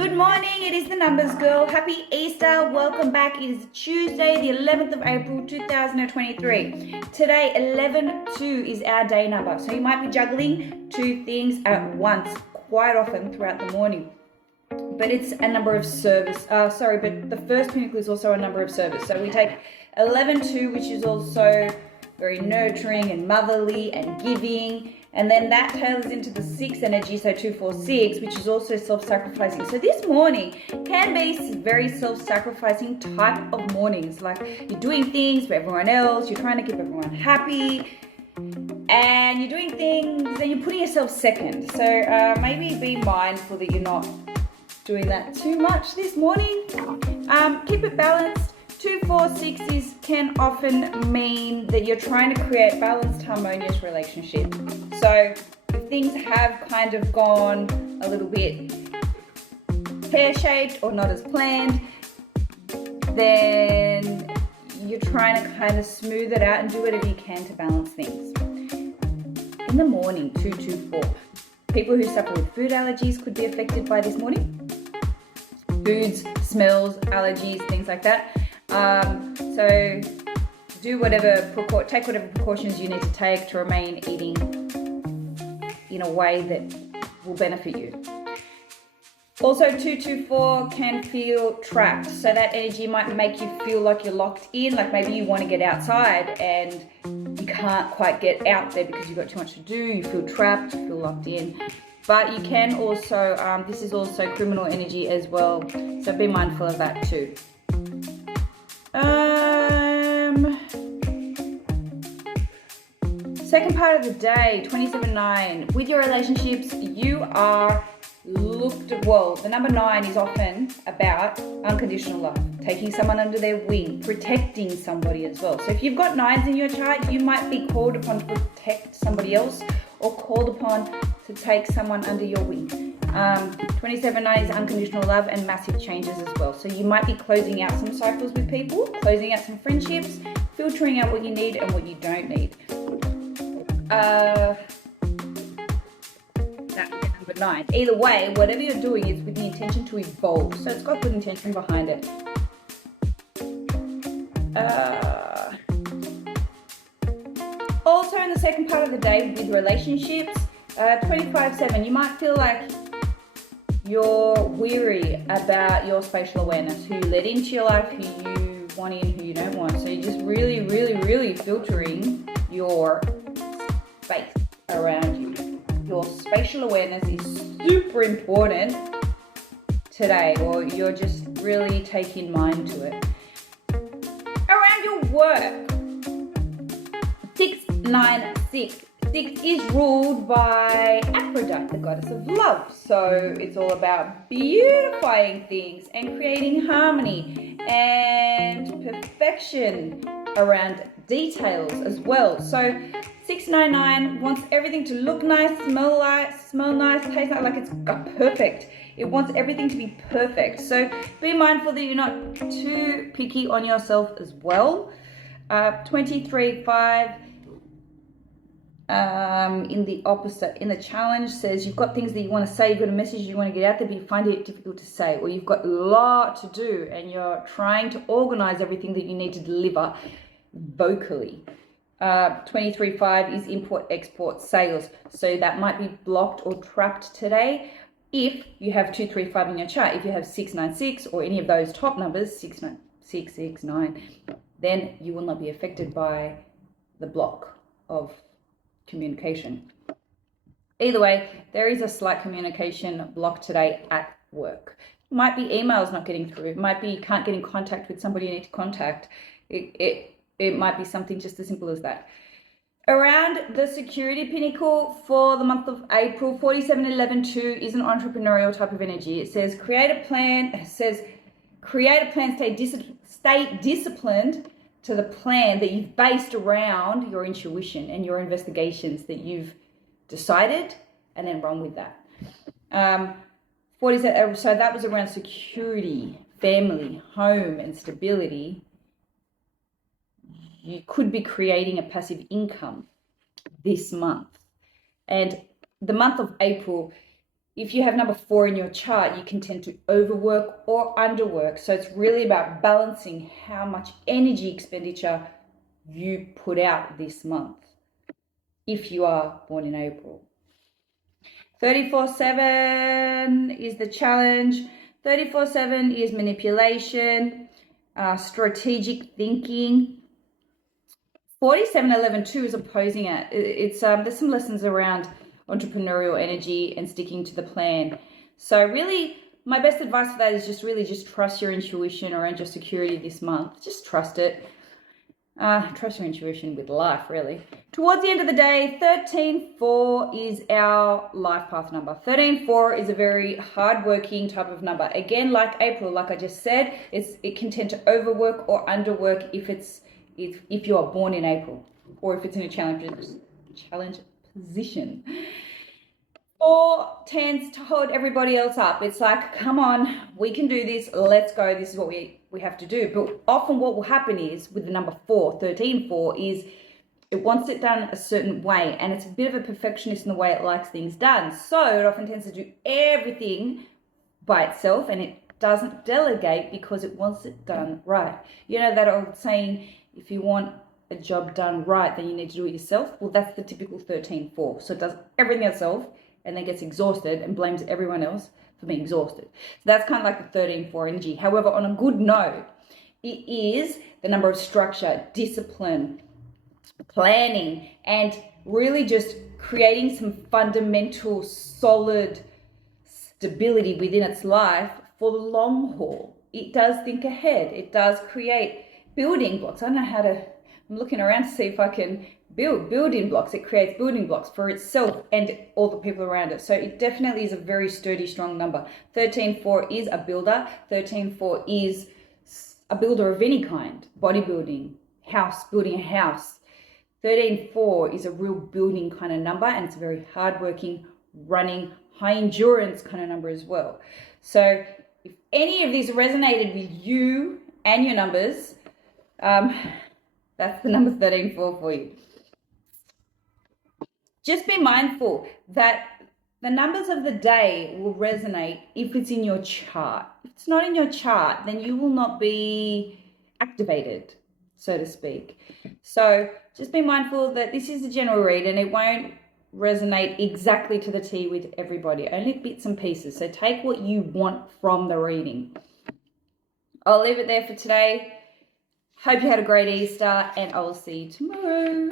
Good morning, it is the Numbers Girl. Happy Easter, welcome back. It is Tuesday, the 11th of April, 2023. Today, 11-2 is our day number. So you might be juggling two things at once quite often throughout the morning. But it's a number of service, but the first pinnacle is also a number of service. So we take 11-2, which is also very nurturing and motherly and giving. And then that tails into the 6 energy, so 2-4-6, which is also self-sacrificing. So this morning can be very self-sacrificing type of mornings. Like you're doing things for everyone else, you're trying to keep everyone happy, and you're doing things and you're putting yourself second. So maybe be mindful that you're not doing that too much this morning. Keep it balanced. 2-4-6s can often mean that you're trying to create balanced, harmonious relationship. So if things have kind of gone a little bit pear-shaped or not as planned, then you're trying to kind of smooth it out and do whatever you can to balance things. In the morning, 2-2-4. People who suffer with food allergies could be affected by this morning. Foods, smells, allergies, things like that. So take whatever precautions you need to take to remain eating in a way that will benefit you. Also, 2-2-4 can feel trapped. So that energy might make you feel like you're locked in, like maybe you want to get outside and you can't quite get out there because you've got too much to do, you feel trapped, you feel locked in. But you can also, this is also criminal energy as well, so be mindful of that too. Second part of the day, 27-9. With your relationships, you are the number 9 is often about unconditional love, taking someone under their wing, protecting somebody as well. So if you've got 9s in your chart, you might be called upon to protect somebody else or called upon to take someone under your wing. 27-9 is unconditional love and massive changes as well. So you might be closing out some cycles with people, closing out some friendships, filtering out what you need and what you don't need. That's number 9. Either way, whatever you're doing is with the intention to evolve. So it's got good intention behind it. Also in the second part of the day with relationships, 25-7, you might feel like you're weary about your spatial awareness, who you let into your life, who you want in, who you don't want. So you're just really, really, really filtering your space around you. Your spatial awareness is super important today, or you're just really taking mind to it. Around your work, 6-9-6. 6 is ruled by Aphrodite, the goddess of love. So it's all about beautifying things and creating harmony and perfection around details as well. So 699 wants everything to look nice, smell nice, taste like it's perfect. It wants everything to be perfect. So be mindful that you're not too picky on yourself as well. 23-5 in the opposite, in the challenge, says you've got things that you want to say, you've got a message you want to get out there, but you find it difficult to say, or you've got a lot to do and you're trying to organize everything that you need to deliver vocally. 23-5 is import, export, sales. So that might be blocked or trapped today if you have 2-3-5 in your chart. If you have 6-9-6 or any of those top numbers, 6-9, then you will not be affected by the block of communication. Either way, there is a slight communication block today at work. It might be emails not getting through. It might be you can't get in contact with somebody you need to contact. It might be something just as simple as that. Around the security pinnacle for the month of April, 47-11-2 is an entrepreneurial type of energy. It says create a plan, stay disciplined to the plan that you've based around your intuition and your investigations that you've decided, and then run with that. 47, so that was around security, family, home, and stability. You could be creating a passive income this month. And the month of April if you have number 4 in your chart, you can tend to overwork or underwork. So it's really about balancing how much energy expenditure you put out this month if you are born in April. 34/7 is the challenge. 34/7 is manipulation, strategic thinking. 47/11/2 is opposing it. It's there's some lessons around entrepreneurial energy and sticking to the plan. So really, my best advice for that is just trust your intuition around your security this month. Just trust it. Trust your intuition with life, really. Towards the end of the day, 13/4 is our life path number. 13/4 is a very hardworking type of number. Again, like April, like I just said, it can tend to overwork or underwork if you are born in April, or if it's in a challenge position. 4 tends to hold everybody else up. It's like, come on, we can do this. Let's go. This is what we have to do. But often what will happen is with the number 4, 13/4, is it wants it done a certain way, and it's a bit of a perfectionist in the way it likes things done. So it often tends to do everything by itself, and it doesn't delegate because it wants it done right. You know that old saying, if you want a job done right, then you need to do it yourself. Well, that's the typical 13/4. So it does everything itself and then gets exhausted and blames everyone else for being exhausted. So that's kind of like the 13/4 energy. However, on a good note, it is the number of structure, discipline, planning, and really just creating some fundamental, solid stability within its life for the long haul. It does think ahead. It does create building blocks. I don't know how to, I'm looking around to see if I can build building blocks. It creates building blocks for itself and all the people around it. So it definitely is a very sturdy, strong number. 13/4 is a builder. 13/4 is a builder of any kind. Bodybuilding, building a house. 13/4 is a real building kind of number, and it's a very hardworking, running, high endurance kind of number as well. So if any of these resonated with you and your numbers, that's the number 13/4 for you. Just be mindful that the numbers of the day will resonate if it's in your chart. If it's not in your chart, then you will not be activated, so to speak. So just be mindful that this is a general read and it won't resonate exactly to the T with everybody, only bits and pieces. So take what you want from the reading. I'll leave it there for today. Hope you had a great Easter, and I will see you tomorrow.